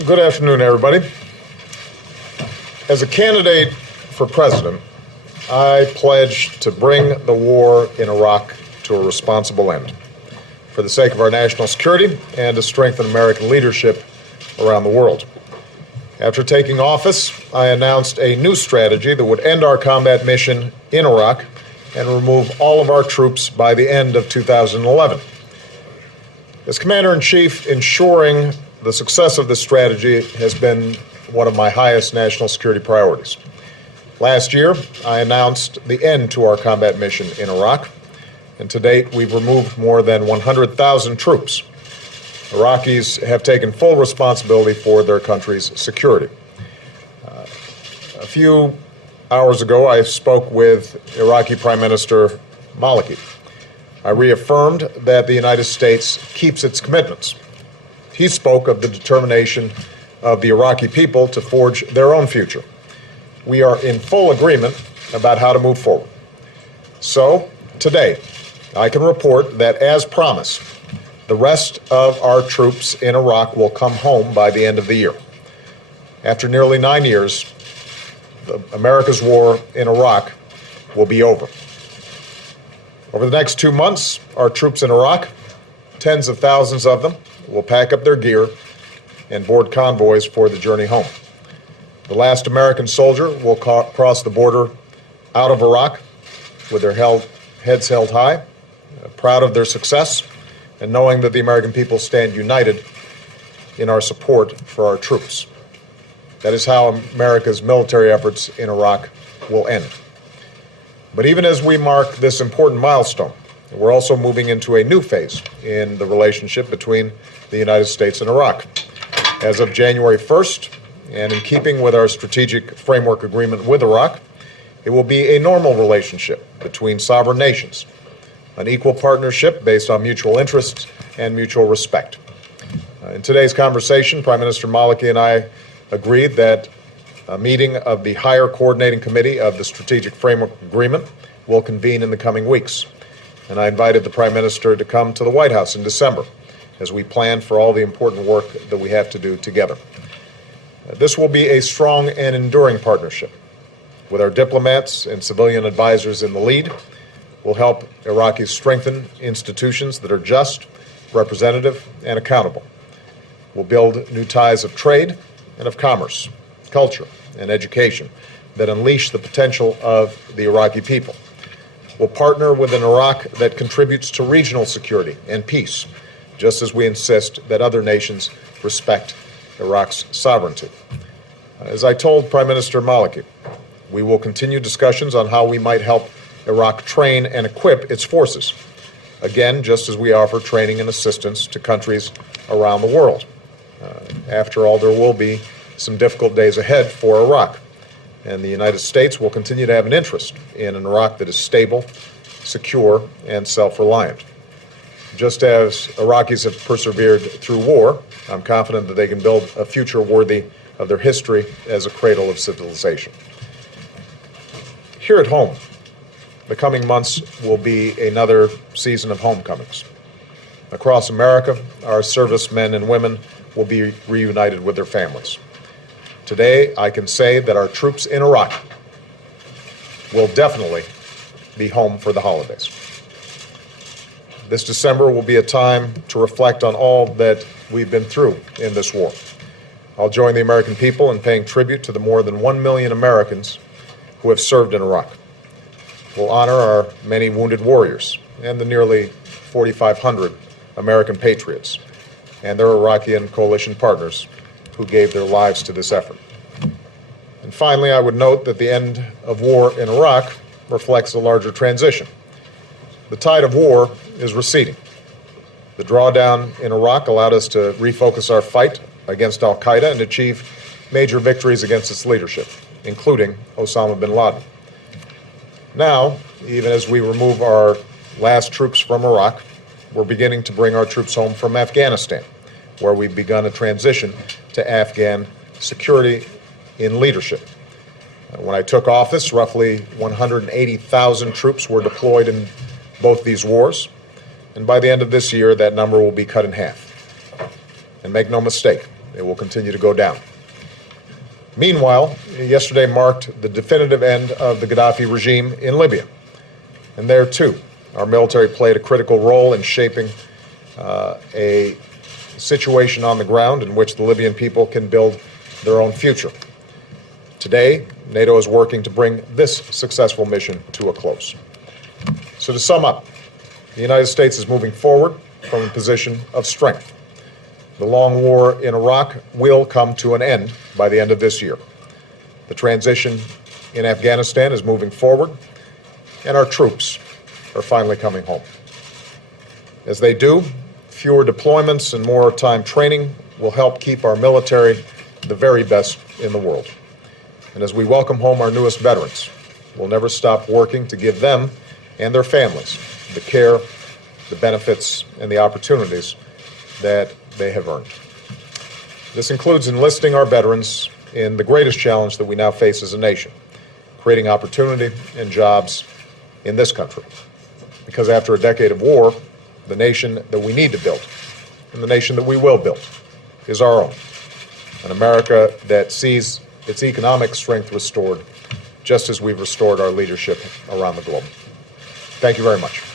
Good afternoon, everybody. As a candidate for president, I pledge to bring the war in Iraq to a responsible end for the sake of our national security and to strengthen American leadership around the world. After taking office, I announced a new strategy that would end our combat mission in Iraq and remove all of our troops by the end of 2011. As Commander-in-Chief, ensuring the success of this strategy has been one of my highest national security priorities. Last year, I announced the end to our combat mission in Iraq, and to date, we've removed more than 100,000 troops. Iraqis have taken full responsibility for their country's security. A few hours ago, I spoke with Iraqi Prime Minister Maliki. I reaffirmed that the United States keeps its commitments. He spoke of the determination of the Iraqi people to forge their own future. We are in full agreement about how to move forward. So, today, I can report that, as promised, the rest of our troops in Iraq will come home by the end of the year. After nearly 9 years, America's war in Iraq will be over. Over the next 2 months, our troops in Iraq, tens of thousands of them, will pack up their gear and board convoys for the journey home. The last American soldier will cross the border out of Iraq with their heads held high, proud of their success, and knowing that the American people stand united in our support for our troops. That is how America's military efforts in Iraq will end. But even as we mark this important milestone, we're also moving into a new phase in the relationship between the United States and Iraq. As of January 1st, and in keeping with our strategic framework agreement with Iraq, it will be a normal relationship between sovereign nations, an equal partnership based on mutual interests and mutual respect. In today's conversation, Prime Minister Maliki and I agreed that a meeting of the Higher Coordinating Committee of the Strategic Framework Agreement will convene in the coming weeks. And I invited the Prime Minister to come to the White House in December as we plan for all the important work that we have to do together. This will be a strong and enduring partnership. With our diplomats and civilian advisors in the lead, we'll help Iraqis strengthen institutions that are just, representative, and accountable. We'll build new ties of trade and of commerce, culture, and education that unleash the potential of the Iraqi people. We'll partner with an Iraq that contributes to regional security and peace, just as we insist that other nations respect Iraq's sovereignty. As I told Prime Minister Maliki, we will continue discussions on how we might help Iraq train and equip its forces, again, just as we offer training and assistance to countries around the world. After all, there will be some difficult days ahead for Iraq, and the United States will continue to have an interest in an Iraq that is stable, secure, and self-reliant. Just as Iraqis have persevered through war, I'm confident that they can build a future worthy of their history as a cradle of civilization. Here at home, the coming months will be another season of homecomings. Across America, our servicemen and women will be reunited with their families. Today, I can say that our troops in Iraq will definitely be home for the holidays. This December will be a time to reflect on all that we've been through in this war. I'll join the American people in paying tribute to the more than 1 million Americans who have served in Iraq. We'll honor our many wounded warriors and the nearly 4,500 American patriots and their Iraqi and coalition partners who gave their lives to this effort. And finally, I would note that the end of war in Iraq reflects a larger transition. The tide of war is receding. The drawdown in Iraq allowed us to refocus our fight against al-Qaeda and achieve major victories against its leadership, including Osama bin Laden. Now, even as we remove our last troops from Iraq, we're beginning to bring our troops home from Afghanistan, where we've begun a transition to Afghan security in leadership. When I took office, roughly 180,000 troops were deployed in both these wars, and by the end of this year, that number will be cut in half. And make no mistake, it will continue to go down. Meanwhile, yesterday marked the definitive end of the Gaddafi regime in Libya. And there, too, our military played a critical role in shaping a situation on the ground in which the Libyan people can build their own future. Today, NATO is working to bring this successful mission to a close. So to sum up, the United States is moving forward from a position of strength. The long war in Iraq will come to an end by the end of this year. The transition in Afghanistan is moving forward, and our troops are finally coming home. As they do, fewer deployments and more time training will help keep our military the very best in the world. And as we welcome home our newest veterans, we'll never stop working to give them and their families the care, the benefits, and the opportunities that they have earned. This includes enlisting our veterans in the greatest challenge that we now face as a nation, creating opportunity and jobs in this country. Because after a decade of war, the nation that we need to build, and the nation that we will build, is our own. An America that sees its economic strength restored, just as we've restored our leadership around the globe. Thank you very much.